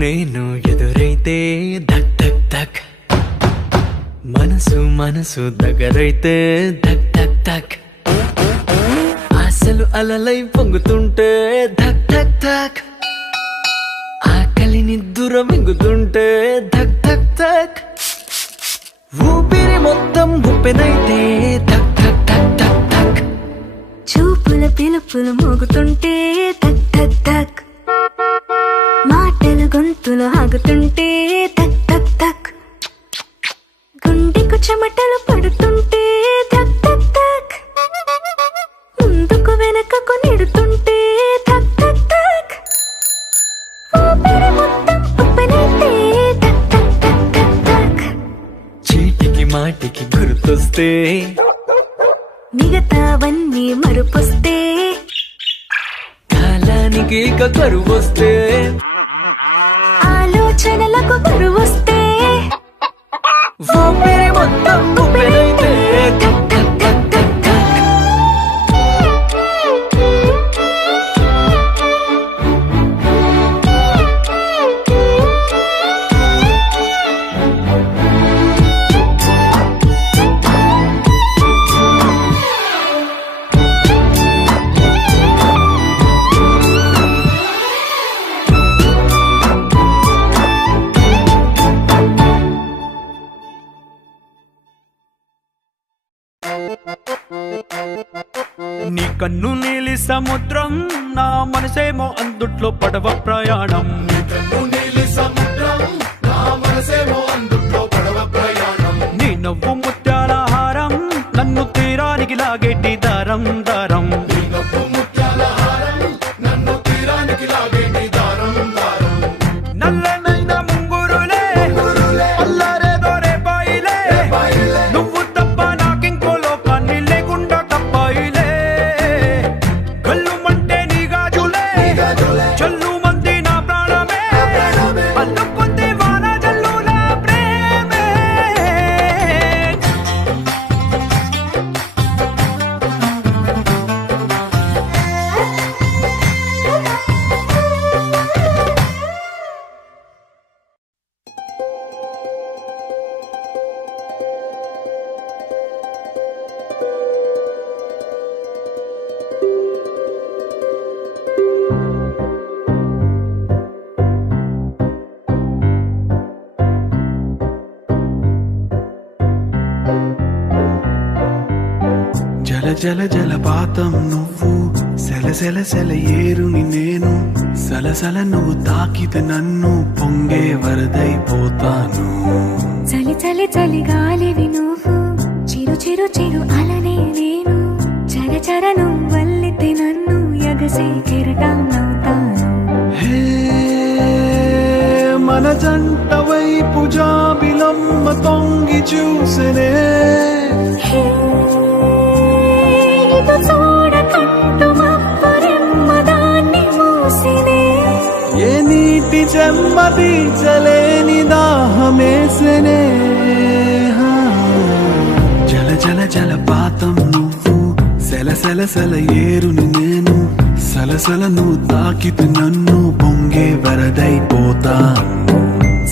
నేను ఎదురైతే ధక్ ధక్ ధక్. మనసు మనసు దగ్గరైతే ధక్ ధక్ ధక్. ఆశలు అలలై పొంగుతుంటే ధక్ ధక్ ధక్. ఆకలిని దూరం మింగుతుంటే ధక్ ధక్ ధక్. ఊపిరి మొత్తం ఉప్పెనైతే ధక్ ధక్ ధక్ ధక్ ధక్. చూపుల పిలుపులు మోగుతుంటే ధక్ ధక్ ధక్. గొంతులు ఆగుతుంటే తక్ తక్ తక్. గుండెకు చెమటలు పడుతుంటే తక్ తక్ తక్. ముందుకు వెనకకు నెడుతుంటే తక్ తక్ తక్. ఊపిరి మొత్తం ఉప్పెనైతే తక్ తక్ తక్ తక్ తక్. చీటికి మాటికి గుర్తొస్తే మిగతావన్నీ మరుపొస్తే. కాలానికి ఇక కరువు వస్తే ఆలోచనలకు బరువొస్తే మొత్తం నీ కన్ను నీలి సముద్రం నా మనసేమో అందుట్లో పడవ ప్రయాణం. నీ నవ్వు ముత్యాల హారం నన్ను తీరానికి లాగేటి దారం దారం. జల జల జలపాతం నువ్వు. సెల సెల సెల ఏరుని నేను. సలసల నువ్వు తాకితే నన్ను పొంగే వరదైపోతాను చలి చలి చలి గాలివి నువ్వు. చిరు చిరు చిరు అలనే నేను. చర చర నువ్వల్లితే నన్ను ఎగసే కెరటం నవ్వుతాను హే మన జంట వైపు జాబిలమ్మ తొంగి చూసనే. చెమ్మ తీర్చలేని దాహమేసనే హా. జల జల జలపాతం నువ్వు సెల సెల సెల ఏరుని నేను సలసల నువ్వు తాకితే నన్ను పొంగే వరదైపోతాను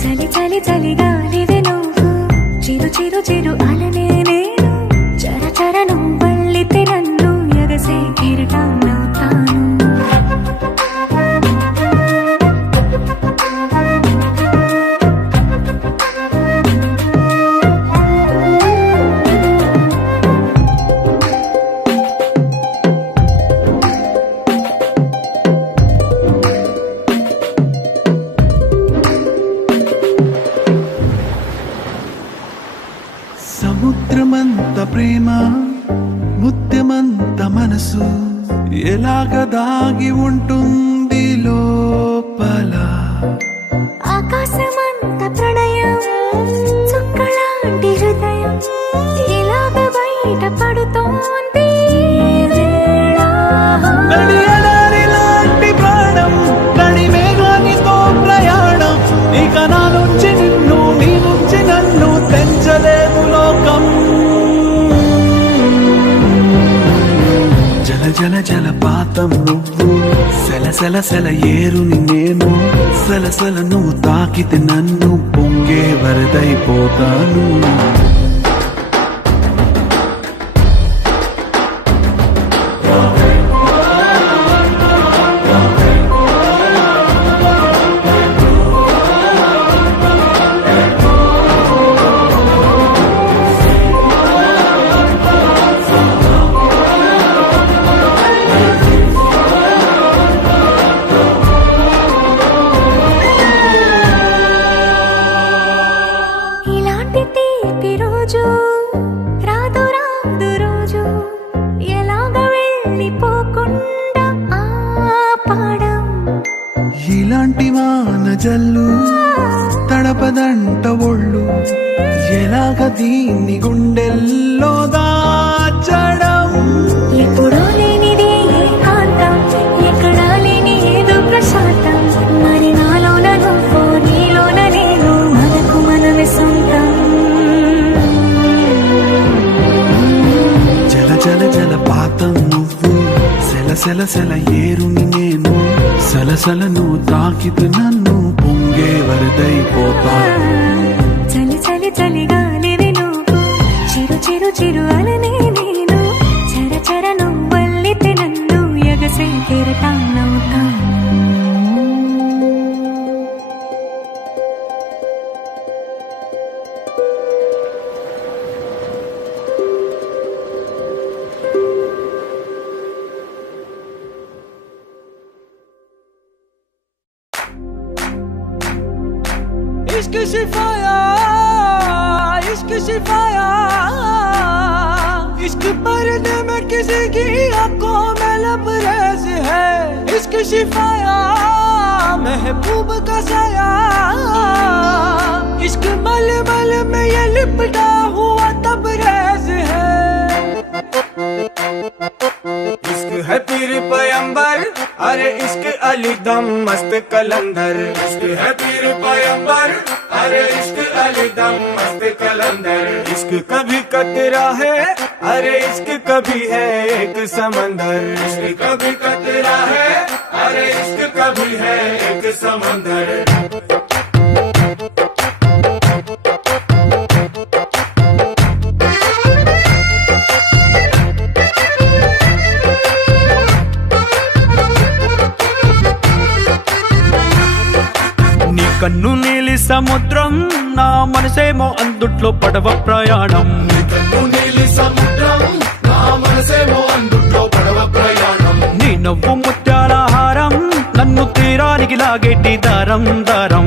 చలి చలి చలి గాలివి నువ్వు చిరు చిరు చిరు అలనే నేను చర చర నువ్వల్లితే ప్రేమ ముత్యమంత మనసు ఎలాగ దాగి ఉంటుంది జల జల జలపాతం నువ్వు సెల సెల సెల ఏరుని నేను. సెల సెల నువ్వు తాకితే నన్ను పొంగే వరదైపోతాను. వాన జల్లు తడపదంట ఒళ్ళు. ఎలాగ దీన్ని గుండెల్లో దాచడం? ఎప్పుడో లేనిది ఏకాంతం ఎక్కడా లేని ఏదో ప్రశాంతం. మరి నాలోన నువ్వు నీలోన నేను మనకు మనమే సొంతం. జల జల జల పాతం నువ్వు సెల సెల సెల ఏరుని సలసలను సలసల నన్ను పొంగే వరదైపోతాను చలి చలి చలి గాలివి నువ్వు చిరు చిరు చిరు అల इश्क सिफाया इश्क सिफाया। इश्क पर्दे में किसी की आँखों में लबरेज है। इश्क सिफाया, महबूब का साया। इश्क मल मल में ये लिपटा हुआ तबरेज है। है पीर पैंबर अरे इश्क अली दम मस्त कलंदर। इश्क है पीर पैंबर अरे इश्क अली दम मस्त कलंदर। इश्क कभी कतरा है, अरे इश्क कभी है एक समंदर। इश्क कभी कतरा है, अरे इश्क कभी है एक समंदर। నీ కన్ను నీలి సముద్రం నా మనసేమో అందుట్లో పడవ ప్రయాణం. నీ నవ్వు ముత్యాల హారం నన్ను తీరానికి లాగేటి దారం దారం.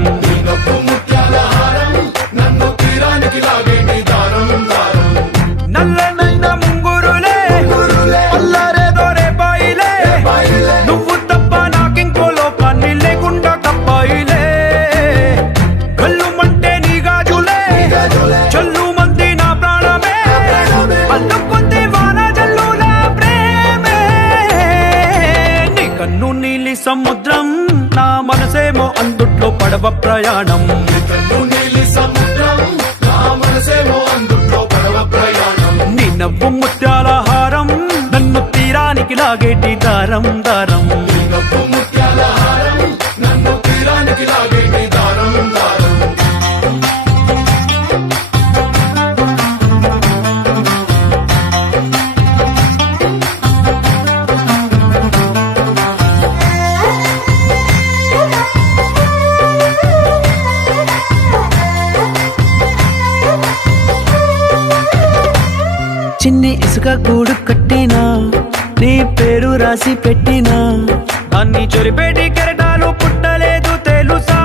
ప్రయాణం. నీ నవ్వు ముత్యాల హారం నన్ను తీరానికి లాగేటి దారం దారం. నన్ను తీరానికి లాగేటి రాసి పెట్టినా అన్ని చొరిపేటి కెరటాలు పుట్టలేదు తెలుసా?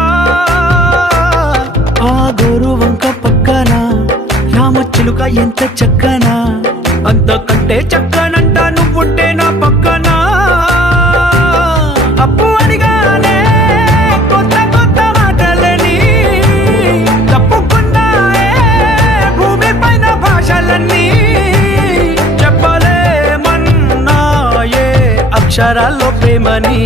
ఆ గోరు వంక పక్కన రామచిలుక ఎంత చక్కనా? అంతకంటే చక్కనంట అక్షరాల్లో ప్రేమని.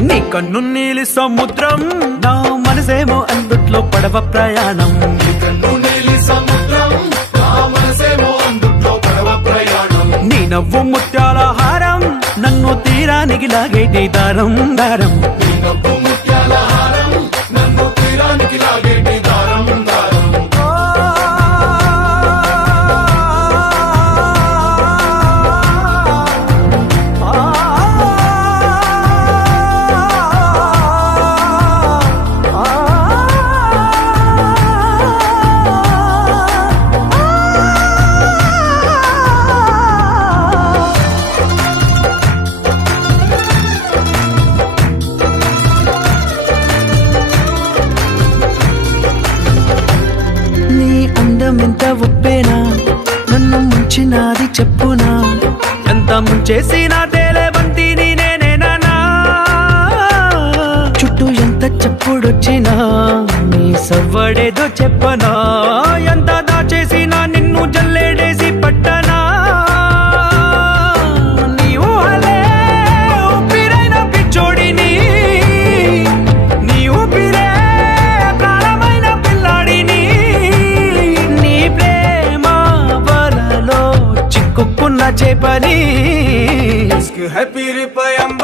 నీ కన్ను నీలి సముద్రం నా మనసేమో అందుట్లో పడవ ప్రయాణం. నీ నవ్వు ముత్యాల హారం నన్ను తీరానికి లాగేటి దారం దారం. ముత్యాల హారం చెప్పునా? ఎంత చేసినా తేలేవంతిని నేనేనా చుట్టూ ఎంత చెప్పుడొచ్చినా నీ సవ్వడేదో చెప్పనా? का चेपनी इश्क है पीर पैम्बर